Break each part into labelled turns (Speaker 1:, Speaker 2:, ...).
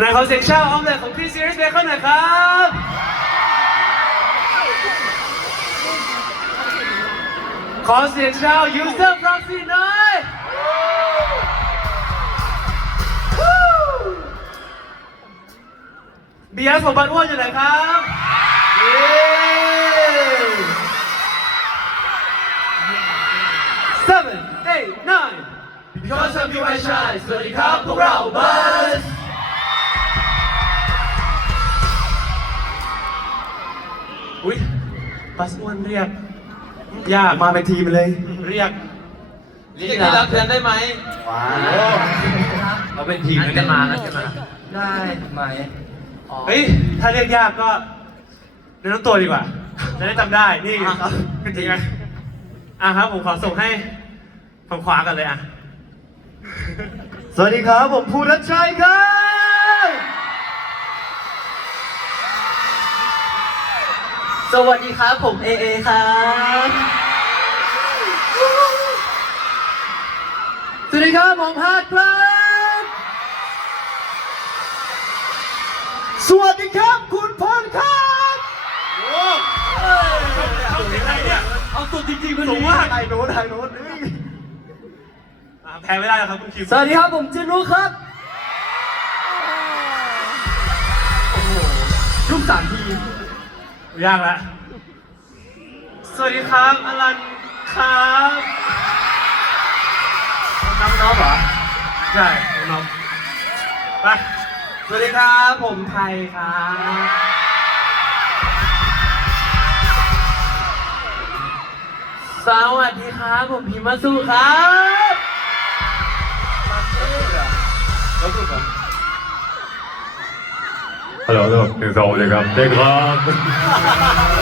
Speaker 1: ไหนขอเสียงชาวออมเล็ตของพี่ซีรีส์เบคอนหน่อยครับขอเสียงชาว user proxy หน่อยบียร์สมบัติอ้วนอยู่ไหนครับเย้ seven eight nine because of you I shine สวัสดีครับพวกเราบัส อุ้ยบัสอ้วนเรียก ยาก
Speaker 2: มาเป็นทีมเลย
Speaker 1: เรียก
Speaker 3: เรียกที่รักแทนได้ไหม
Speaker 2: ว้า
Speaker 3: เราเป็นทีมกันมานะใช่ไหม
Speaker 2: ได้ไหม
Speaker 1: เฮ้ย ถ้าเรียกยากก็แนะนำตัวดีกว่า จะได้จำได้ นี่จริงไหมอะครับ ผมขอส่งให้ฝั่งขวากันเลยอะ
Speaker 2: สวัสดีครับ ผมภูรัชชัยครับ
Speaker 3: สวัสดีครับ ผมเอเอครับ
Speaker 2: สวัสดีครับผมพาดครับ สวัสดีครับคุณพลครับ
Speaker 1: โอ้เขาเสียงไหนเนี่ย
Speaker 3: เอาสุดจริงๆวัน
Speaker 1: สูง
Speaker 3: นี้
Speaker 1: มาก
Speaker 2: ไทยโน้ตไทยโน้ตนี่
Speaker 1: อะแพ้ไม่ได้แล้วครับคุณคิม
Speaker 2: สวัสดีครับผมจินรู้ครับ
Speaker 3: ลูกสามที
Speaker 1: ยากละสวัสดีครับอลันครับ
Speaker 3: น้องน้องเหรอ
Speaker 1: ใช่น้องไป
Speaker 2: สวัสดีครับผมไทยครับ
Speaker 3: สวัสดีครับผมพิมาสุครับ
Speaker 4: ฮัลโหลหนึ่งสองเลยครับเด็กครับ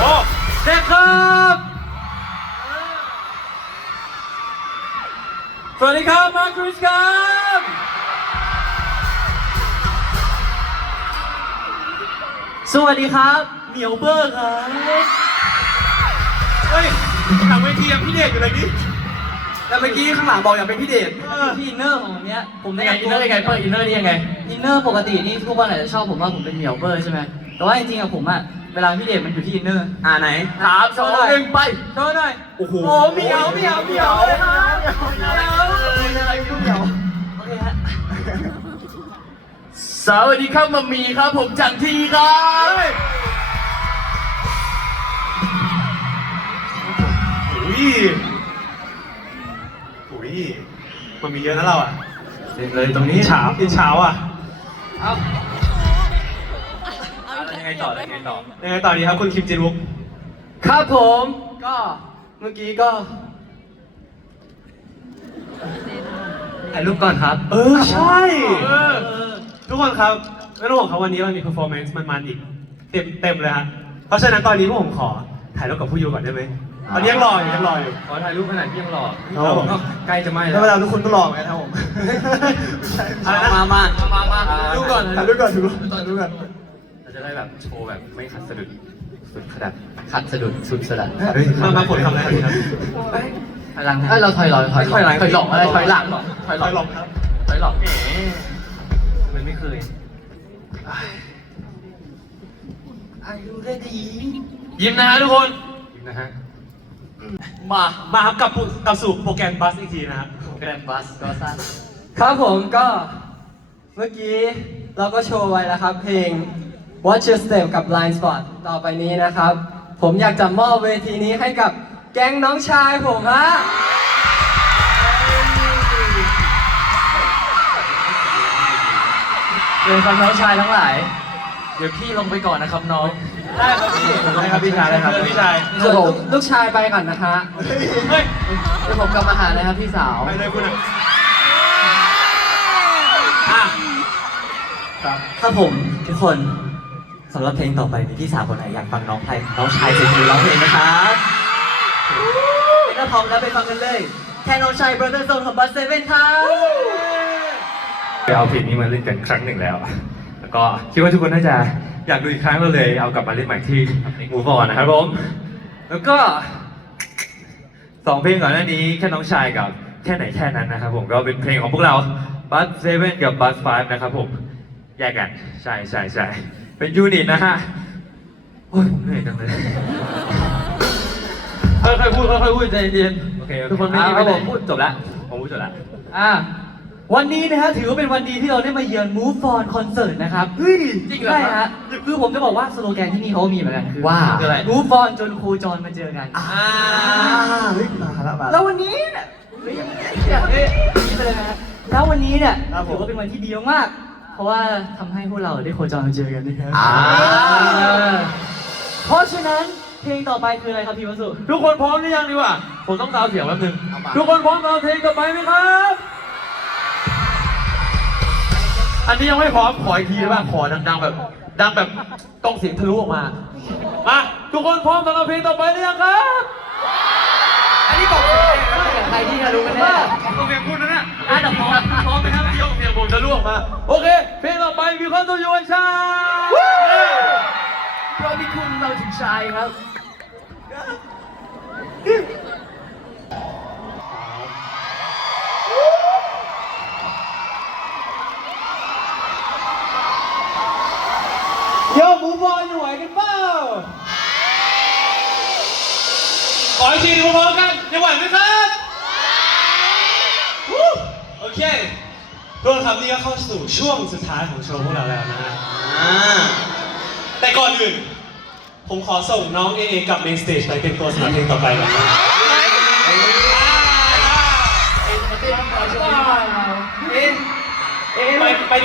Speaker 1: โอ้
Speaker 3: เด็กครับสวัสดีครับมาร์คริสครับสวัสดีครับเหมียวเบอร์ครับ
Speaker 1: เฮ้ยหลังเวทียังพี่เดชอยู่เลยดิ
Speaker 2: แล้วเมื่อกี้ข้างหลังบอกอยากเป็นพี่เดช
Speaker 1: เออ
Speaker 5: พี่อินเนอร์ของผมเนี้ยผม
Speaker 3: ยั
Speaker 5: ได้
Speaker 3: งไงอินเนอร์ยังไงเปิดอินเนอร์นี่ยังไง
Speaker 5: อินเนอร์ปกตินี่ทุกคนอาจจะชอบผมว่าผมเป็นเหมียวเบอร์ใช่ไหมแต่ว่าจริงๆอะผมอะเวลาพี่เดชมันอยู่ที่อินเนอร์
Speaker 2: อ่าไหน
Speaker 3: สามสองหนึ่งไป
Speaker 5: โชว์หน่อย
Speaker 2: โอ้โห
Speaker 5: โอ้เหมียวเหมียวเหมียวเลยครับเหมียว
Speaker 2: อะไรก็เหมียว
Speaker 5: โอเคฮะ
Speaker 3: สวัสดีครับมัมมี่ครับผมจันทีครับ
Speaker 1: อุ้ย อุ้ยมันมีเยอะนะเราอะ
Speaker 3: เสร็จเลยตรงนี้
Speaker 1: อินเฉาอินเฉาอะ
Speaker 3: ยังไงต่อยังไงต่อ
Speaker 1: ยังไงต่อดีครับคุณคิมจินวุก
Speaker 2: ครับผมก็เมื่อกี้ก็ถ่ายรูปก่อนครับ
Speaker 1: เออใช่ทุกคนครับไม่ต้องห่วงครับวันนี้เรามี performance มันๆอีก เต็มเต็มเลยฮะเพราะฉะนั้นตอนนี้พวกผมขอถ่ายรูปกับผู้ยูก่อนได้ไหม ตอนนี้ยังรออยู่ยังรออยู่
Speaker 3: ขอถ่ายรูปขนาดที่ยังหล่อ
Speaker 1: ครับผม
Speaker 3: ใกล้จะไหม้
Speaker 2: แล้
Speaker 3: แล้วว
Speaker 2: เวลาทุกคนก็รอเหมือนกันครับผม
Speaker 1: อะไรนะ
Speaker 3: มามามามา
Speaker 2: ถ่ายรูปก่อนถ่ายรูปก่อนถ่ายรูปถ่ายรูปก่อน
Speaker 3: เราจะได้แบบโชว์แบบไม่ขัดสะดุดสุดขนาดขัดสะดุดสุดสลัด
Speaker 1: มามาผลทำอะไรกันครับ
Speaker 5: พลังเอ้ยเราถอยหลังถอยหลังถอยหลังอะไรถอยหลัง
Speaker 3: ถอยหลอก
Speaker 1: หลบครับ
Speaker 3: ถอยหลอกแหมมันไม่เคย ยิ้มนะฮะทุกคนยิ้มนะฮะ
Speaker 1: มามาครับกลับกลับสู่โปรแกรมบัสอีกทีนะครับ
Speaker 3: แกรนบัสก็สั้น
Speaker 2: ครับผมก็เมื่อกี้เราก็โชว์ไว้แล้วครับ เพลง Watch Your Step กับ Blind Spot ต่อไปนี้นะครับ ผมอยากจะมอบเวทีนี้ให้กับแก๊งน้องชายผมฮะ
Speaker 3: เป็นคำน้องชายทั้งหลาย เดี๋ยวพี่ลงไปก่อนนะครับน้อง
Speaker 1: ได้ครับพี่
Speaker 3: ได้ครับพี่ชายได้ครับ
Speaker 1: พี่ชาย
Speaker 2: ส่วนลูกลูกชายไปก่อนนะฮะ
Speaker 1: เฮ้ย
Speaker 5: เดี๋ยวผมกลับมาหานะครับพี่สาว
Speaker 1: ไปเลยคุณอะอะ
Speaker 5: ครับผมทุกคนสำหรับเพลงต่อไปมีพี่สาวคนไหนอยากฟังน้องไพน้องชายเสียงดีร้องเพลงนะครับถ้าพร้อมแล้วไปฟังกันเลยแค่น้องชาย Brother Zone ของบัสเซเว่นครับ
Speaker 4: ไปเอาเพลงนี้มาเล่นกันครั้งหนึ่งแล้ว แล้วก็คิดว่าทุกคนน่าจะอยากดูอีกครั้งเราเลยเอากลับมาเล่นใหม่ที่มูฟออนนะครับผมแล้วก็สองเพลงก่อนหน้านี้แค่น้องชายกับแค่ไหนแค่นั้นนะครับผมก็เป็นเพลงของพวกเราบัสเซเว่นกับบัสไฟนะครับผมแยกกันใช่ใช่ใช่เป็นยูนิตนะฮะโอ้ยผมเหนื่อยจังเลย
Speaker 1: ค่อยๆพูดค่อยๆพูดใจเย็น
Speaker 4: โอเค
Speaker 1: ทุกคนไม่
Speaker 4: อะ
Speaker 1: ไม่
Speaker 4: ผ
Speaker 1: ได้
Speaker 4: มพูดจบแล้วผมพูดจบแล้ว
Speaker 5: อะ วันนี้นะฮะถือว่าเป็นวันดีที่เราได้มาเยือน Move On Concert นะครับ
Speaker 1: เฮ้ยจริงเหรอ
Speaker 5: ใช่
Speaker 1: ครั
Speaker 5: ฮะ
Speaker 1: บ
Speaker 5: คือผมจะบอกว่าสโลแกนที่นี่เขามีเหมือนกันคือ
Speaker 2: ว่า
Speaker 1: คืออะไร
Speaker 5: Move On จนครูจรมาเจอกัน
Speaker 1: อ่า
Speaker 2: เฮ้ยมาแล้วมา
Speaker 5: แล้ววันนี้เนี่ยเฮ้ยเฮ้ยนี่ไปเลยนะฮะแล้ววันนี้เนี่ย
Speaker 2: ครับผม
Speaker 5: ถือว่าเป็นวันที่ดีมากๆเพราะว่าทำให้พวกเราได้โคจรมาเจอกันนะครับ
Speaker 2: อ่า
Speaker 5: เออเพราะฉะนั้นเพลงต่อไปคืออะไรครับพี่วสุ
Speaker 1: ทุกคนพร้อมหรือยังดีกว่าผมต้องซาวเสียงแป๊บนึง
Speaker 2: เอามา
Speaker 1: ทุกคนพร้อมกับเพลงต่อไปไหมครับ อันนี้ยังไม่พร้อมขออีกทีได้ป่ะขอดังๆแบบ ดังแบบต้องเสียงทะลุออกมา มาทุกคนพร้อมสำหรับเพลงต่อไปหรือยังครับ
Speaker 5: อันนี้บอกใครที่จะรู้กันแน่
Speaker 1: ต้องเสียงคุณนะเนี่ย
Speaker 5: อะแต่พร้อม
Speaker 1: พร้อมไหมครับยกเสียงผมจะลุออกมา โอเค เพลงต่อไปมีความตัวยูวันชา
Speaker 5: เพราะที่คุณเราถึงชายครับ
Speaker 1: โยมูบอลยังไหวกัน เปล่าขออีกทีหนึงพร้อมๆกันยังไหวไหมครับวู้โอเคทุกคนครับนี่ก็เข้าสู่ช่วงสุดท้ายของโชว์พวกเราแล้วนะฮะอ่าแต่ก่อนอื่น ผมขอส่งน้องเอเอกลับเมนสเตจไปเป็นตัวสำหรับเพลงต่อไปก่อนครั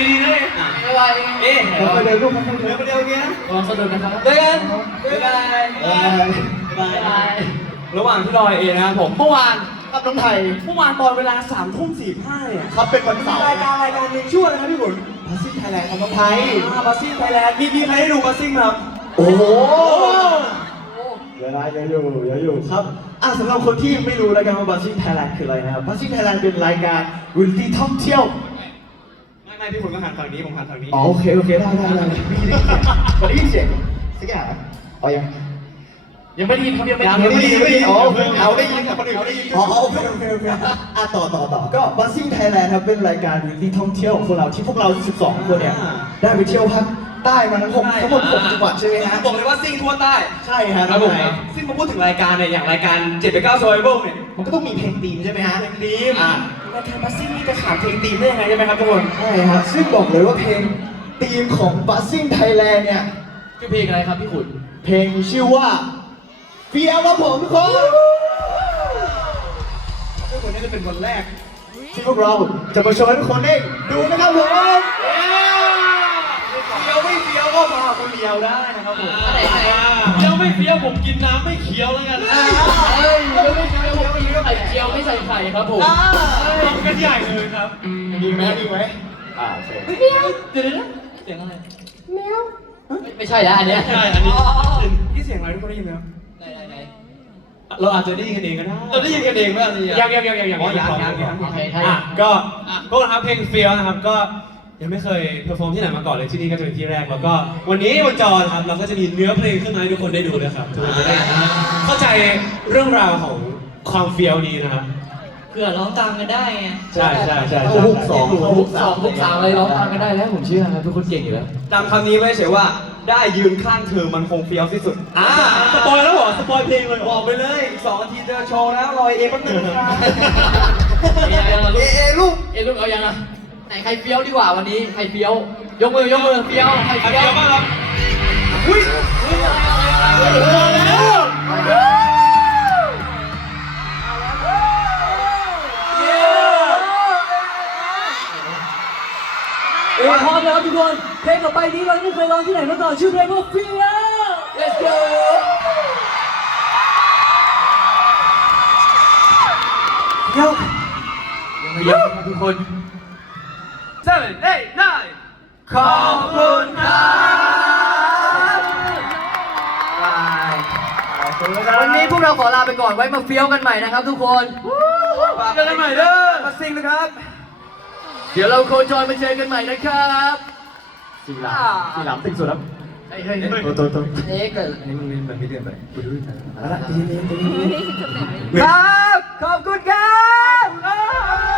Speaker 1: ดีๆนะเอ
Speaker 5: บ๊ายบาย
Speaker 1: เอ๊ะ
Speaker 2: เดี๋ยวไปเดินลูกมัน
Speaker 1: เดี๋ยวไปเดี๋ยวเนี้ย
Speaker 5: ลองสนุกนะครับเจอกันบ๊ายบายบ๊ายบาย
Speaker 1: ระหว่างที่รอเอนะครับผมเมื่อวาน
Speaker 2: กับน้องไทย
Speaker 1: เมื่อวานตอนเวลาสามทุ่มสี่ห้าเนี่ย
Speaker 2: ครับเป็นวันเสาร์
Speaker 1: รายการรายการหนึ่งชื่ออะไรนะครับพี่ขุน
Speaker 2: พาซิ่งไทยแลนด์ของน้องไทย
Speaker 1: บัสซิ่งไทยแลนด์มีมีใครได้ดูบัสซิ่งไหมครับ
Speaker 2: โอ้โห
Speaker 1: โอ้
Speaker 2: เดี๋ยวนะเดี๋ยวอยู่เดี๋ยวอยู่ครับอะสำหรับคนที่ไม่รู้รายการว่าบัสซิ่งไทยแลนด์คืออะไรนะครับบัสซิ่งไทยแลนด์เป็นรายการวิลตี้ท่องเที่ยว
Speaker 1: ไม่ไม่พี่ขุนก็หันฝั่งนี้ผมหันฝั่งนี้
Speaker 2: อ๋อโอเคโอเคได้ได้ได้ไม่ได้ยินเสียงไม่ได้ยินเสียงสักอย่างนะอ๋อยัง
Speaker 1: ยังไม่ได้ยินครับยังไม่
Speaker 2: ยังไม่ได้ยินไม่ได้ยินอ๋อ
Speaker 1: เอาได้ยินแต่คนอื่นเขาได้ยิน
Speaker 2: อ๋อโอเคโอเคโอเคอะต่อต่อต่อก็บัสซิ่งไทยแลนด์ครับเป็นรายการวิลตี้ท่องเที่ยวของพวกเราที่พวกเรา 12 คนเนี่ยได้ไปเที่ยวภาคใต้มาทั้งหกทั้งหมดหกจังหวัดใช่ไหมฮะ
Speaker 1: บอกเลยว่าซิ่งทั่วใต้
Speaker 2: ใช่ฮะ
Speaker 1: ครับผม
Speaker 2: น้องไทย
Speaker 1: ซึ่งมาพูดถึงรายการเนี่ยอย่างรายการ7ไป9 Survival เนี่ย
Speaker 2: มันก็ต้องมีเพลงธีมใช่ไหมฮะ
Speaker 1: เพลงธีม
Speaker 2: อ่า
Speaker 1: รายการบัสซิ่งนี่จะขาดเพลงธีมได้ยังไงใช่ไหมครับทุกคน
Speaker 2: ใช่ฮะซึ่งบอกเลยว่าเพลงธีมของ Buzzing Thailand เนี่ย
Speaker 5: คือเพลงอะไรครับพี่ขุน
Speaker 2: เพลงชื่อว่าเฟียวครับผมทุกคนซึ่งวันนี้จะเป็นวันแรก ที่พวกเราจะมาโชว์ให้ทุกคนได้ดูนะครับผม
Speaker 1: เฟี้ยวไม่เฟี้ยวก็มาคนเดียวได้นะครับผม
Speaker 5: อะไรใคร
Speaker 1: เฟี้ยวไม่เฟี้ยวผมกินน้ำไม่เคี้ยวแล้วกัน
Speaker 5: เฮ้ยเดี๋ยว ไม่เดี๋ยวผมมีไข่เจียวไม่ใส่ไข่ครับผม
Speaker 1: ทำกันใหญ่เลยครับ
Speaker 2: ดีไหมดีไหมอ่าโอเค
Speaker 5: เดี๋ยวเดี๋ยวเสียงอะไรแมวไม่ใช่แล้วอันเนี้ย
Speaker 1: ใช่อันนี้ที่เสียงอะไรทุกคนได้ยินไหมครับ
Speaker 5: ไหนไหนไหน
Speaker 1: เราอาจจะได้ยินกันเองก็ได้เราได้ยินกันเองไหมอันนี้ยังยังยังยังยังยังยังยัง
Speaker 5: โอเคใช่
Speaker 1: อะก็ก็นะครับเพลงเฟียวนะครับก็ ยังไม่เคยเพอร์ฟอร์มที่ไหนมาก่อนเลยที่นี่ก็จะเป็นที่แรกแล้วก็วันนี้บนจอนะครับเราก็จะมีเนื้อเพลงขึ้นมาให้ทุกคนได้ดูนะครับทุกคนจะได้เข้าใจเรื่องราวของความเฟี้ยวนี้นะครับ
Speaker 5: เผื่อร้องตามกันได้ไง
Speaker 1: ใช่ใช่ใช่
Speaker 2: เข้าฮุกสองเข้าฮุก
Speaker 5: ส
Speaker 2: สา
Speaker 5: อ
Speaker 2: ม
Speaker 5: งพวกสามอะไรร้องตามกันได้แล้วผมเชื่อครับทุกคนเก่งอยู่แล้ว
Speaker 6: จำคำนี้ไว้เฉยว่าได้ยืนข้างเธอมันคงเฟี้ยวที่สุด
Speaker 1: อ่าสปอยแล้วเหรอสปอยเพลงเลยเหร
Speaker 6: บ
Speaker 1: อ
Speaker 6: อกไปเลยอีกสองนาทีเจอโชว์แล้วรอยเอแป๊บนึงนะครับ
Speaker 5: เอ
Speaker 2: เอเอลูก
Speaker 5: เอลูกเอายังอะไห นใครเฟี้ยวดีกว่าวันนี้ใครเฟี้ยวยกมือยกมือเฟี้ยวใคร
Speaker 1: ใคร
Speaker 5: เฟี้
Speaker 1: เฟี้
Speaker 5: ย
Speaker 1: ยววบ้างครับอุ้ย
Speaker 5: อุ้ยอะไรอะไรอะไร
Speaker 1: มาแล้ว
Speaker 5: โอ้ยพร้อมแล้วทุกคนเพลงต่อไปนี้เราไม่เคยร้องที่ไหนมาก่อนชื่อเพลงว่าเฟี้ยว Let's go
Speaker 2: เดี๋ยว
Speaker 5: ยังไม่เยอะครับทุกคน
Speaker 1: seven eight nine
Speaker 5: ขอบคุณครับวันนี้พวกเราขอลาไปก่อนไว้มาเฟี้ยวกันใหม่นะครับทุกคน
Speaker 1: เจอกันใหม่เด้อ
Speaker 6: มาซิงนะครับ
Speaker 5: เดี๋ยวเราโคจรมาเจอกันใหม่นะครับ
Speaker 2: สี่หลามสี่หลามติดสุดครับ
Speaker 5: เฮ้ยเฮ้ยเฮ้ย
Speaker 2: ตัวตัวตัว
Speaker 5: เอ๊ะเกิด
Speaker 4: นี่มึงเล่นแบบไม่เดือดไปกูดูดิ
Speaker 2: มาละดีดีดีดี
Speaker 5: ครับ ขอบคุณครับ